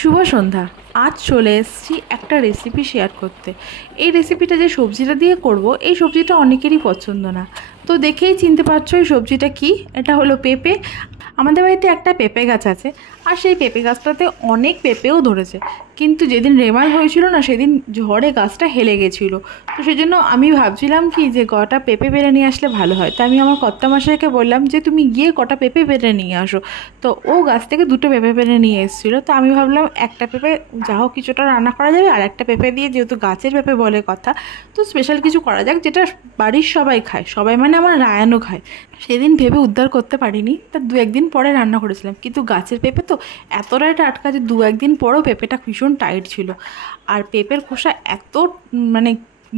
শুভ সন্ধ্যা। আজ চলে এসেছি একটা রেসিপি শেয়ার করতে। এই রেসিপিটা যে সবজিটা দিয়ে করব, এই সবজিটা অনেকেরই পছন্দ না। তো দেখেই চিনতে পারছো এই সবজিটা কি। এটা হলো পেঁপে। আমাদের বাড়িতে একটা পেঁপে গাছ আছে, আর সেই পেঁপে গাছটাতে অনেক পেঁপেও ধরেছে। কিন্তু যেদিন রেমাল হয়েছিল না, সেদিন ঝড়ে গাছটা হেলে গেছিলো। তো সেই জন্য আমি ভাবছিলাম কি যে কটা পেঁপে পেরে নিয়ে আসলে ভালো হয়। তো আমি আমার কর্তামশাইকে বললাম যে তুমি গিয়ে কটা পেঁপে পেরে নিয়ে আসো। তো ও গাছ থেকে দুটো পেঁপে পেরে নিয়ে এসেছিলো। তো আমি ভাবলাম একটা পেঁপে যা হোক কিছুটা রান্না করা যাবে, আর একটা পেঁপে দিয়ে যেহেতু গাছের পেঁপে বলে কথা, তো স্পেশাল কিছু করা যাক যেটা বাড়ির সবাই খায়। সবাই মানে আমার রায়ানও খায়। সেদিন ভেবে উদ্ধার করতে পারিনি, তার দু একদিন পরে রান্না করেছিলাম। কিন্তু গাছের পেঁপে তো এতটাই টাটকা যে দু একদিন পরেও পেঁপেটা ভীষণ টাইট ছিল। আর পেঁপের খোসা এত মানে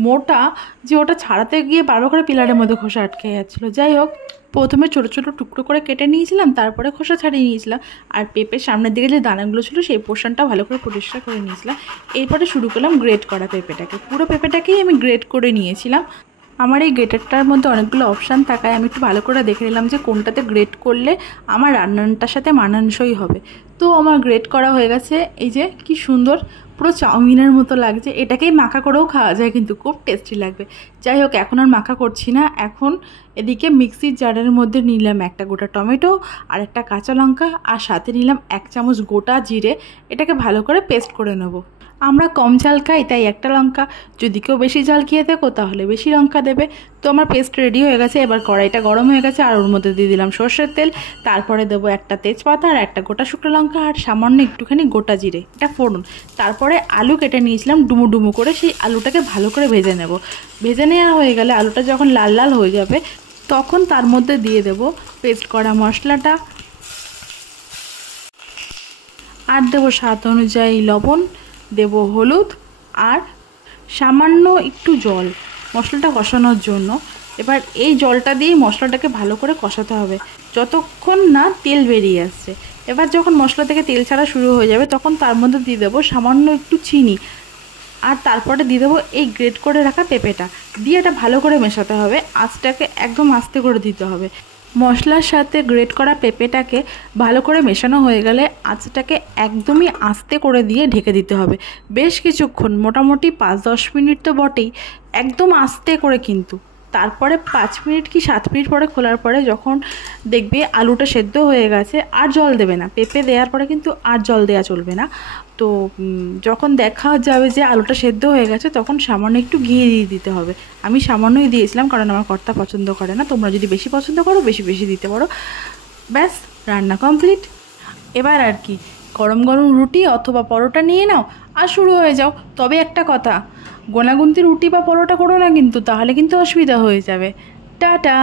মোটা যে ওটা ছাড়াতে গিয়ে বারবার করে পিলারের মধ্যে খোসা আটকে যাচ্ছিলো। যাই হোক, প্রথমে ছোটো ছোটো টুকরো করে কেটে নিয়েছিলাম, তারপরে খোসা ছাড়িয়ে নিয়েছিলাম। আর পেঁপের সামনের দিকে যে দানাগুলো ছিল সেই পোর্শনটা ভালো করে পরিষ্কার করে নিয়েছিলাম। এরপরে শুরু করলাম গ্রেট করা পেঁপেটাকে। পুরো পেঁপেটাকেই আমি গ্রেট করে নিয়েছিলাম। আমার এই গ্রেটারটার মধ্যে অনেকগুলো অপশান থাকায় আমি একটু ভালো করে দেখে নিলাম যে কোনটাতে গ্রেট করলে আমার রান্নাটার সাথে মানানসই হবে। তো আমার গ্রেট করা হয়ে গেছে। এই যে কি সুন্দর, পুরো চাউমিনের মতো লাগছে। এটাকেই মাখা করেও খাওয়া যায়, কিন্তু খুব টেস্টি লাগবে। যাই হোক, এখন আর মাখা করছি না। এখন এদিকে মিক্সির জারের মধ্যে নিলাম একটা গোটা টমেটো আর একটা কাঁচা লঙ্কা, আর সাথে নিলাম 1 চামচ গোটা জিরে। এটাকে ভালো করে পেস্ট করে নেব। আমরা কম ঝাল খাই, তাই একটা লঙ্কা। যদি কেউ বেশি ঝাল খেয়ে থাকো তাহলে বেশি লঙ্কা দেবে। তো আমার পেস্ট রেডি হয়ে গেছে। এবার কড়াইটা গরম হয়ে গেছে, আর ওর মধ্যে দিয়ে দিলাম সর্ষের তেল। তারপরে দেবো একটা তেজপাতা আর একটা গোটা শুকনো লঙ্কা আর সামান্য একটুখানি গোটা জিরে, এটা ফোড়ন। তারপরে আলু কেটে নিয়েছিলাম ডুমু ডুমু করে, সেই আলুটাকে ভালো করে ভেজে নেব। ভেজে নেওয়া হয়ে গেলে আলুটা যখন লাল লাল হয়ে যাবে, তখন তার মধ্যে দিয়ে দেব পেস্ট করা মশলাটা, আর দেবো স্বাদ অনুযায়ী লবণ, দেব হলুদ, আর সামান্য একটু জল মশলাটা কষানোর জন্য। এবার এই জলটা দিয়েই মশলাটাকে ভালো করে কষাতে হবে যতক্ষণ না তেল বেরিয়ে আসছে। এবার যখন মশলা থেকে তেল ছাড়া শুরু হয়ে যাবে, তখন তার মধ্যে দিয়ে দেবো সামান্য একটু চিনি, আর তারপরে দিয়ে দেবো এই গ্রেট করে রাখা পেঁপেটা দিয়ে এটা ভালো করে মেশাতে হবে। আঁচটাকে একদম আস্তে করে দিতে হবে। মশলার সাথে গ্রেট করা পেঁপেটাকে ভালো করে মেশানো হয়ে গেলে আঁচটাকে একদমই আস্তে করে দিয়ে ঢেকে দিতে হবে বেশ কিছুক্ষণ, মোটামুটি 5-10 মিনিট তো বটেই, একদম আস্তে করে কিন্তু। তারপরে 5 মিনিট কি 7 মিনিট পরে খোলার পরে যখন দেখবে আলুটা সেদ্ধ হয়ে গেছে, আর জল দেবে না। পেঁপে দেওয়ার পরে কিন্তু আর জল দেওয়া চলবে না। তো যখন দেখা যাবে যে আলুটা সেদ্ধ হয়ে গেছে, তখন সামান্য একটু ঘি দিয়ে দিতে হবে। আমি সামান্যই দিয়েছিলাম, কারণ আমার কর্তা পছন্দ করে না। তোমরা যদি বেশি পছন্দ করো বেশি বেশি দিতে পারো। ব্যাস, রান্না কমপ্লিট। এবার আর কি, গরম গরম রুটি অথবা পরোটা নিয়ে নাও আর শুরু হয়ে যাও। তবে একটা কথা, গোনাগুনতি রুটি বা পরোটা করো না কিন্তু, তাহলে কিন্তু অসুবিধা হয়ে যাবে। টাটা।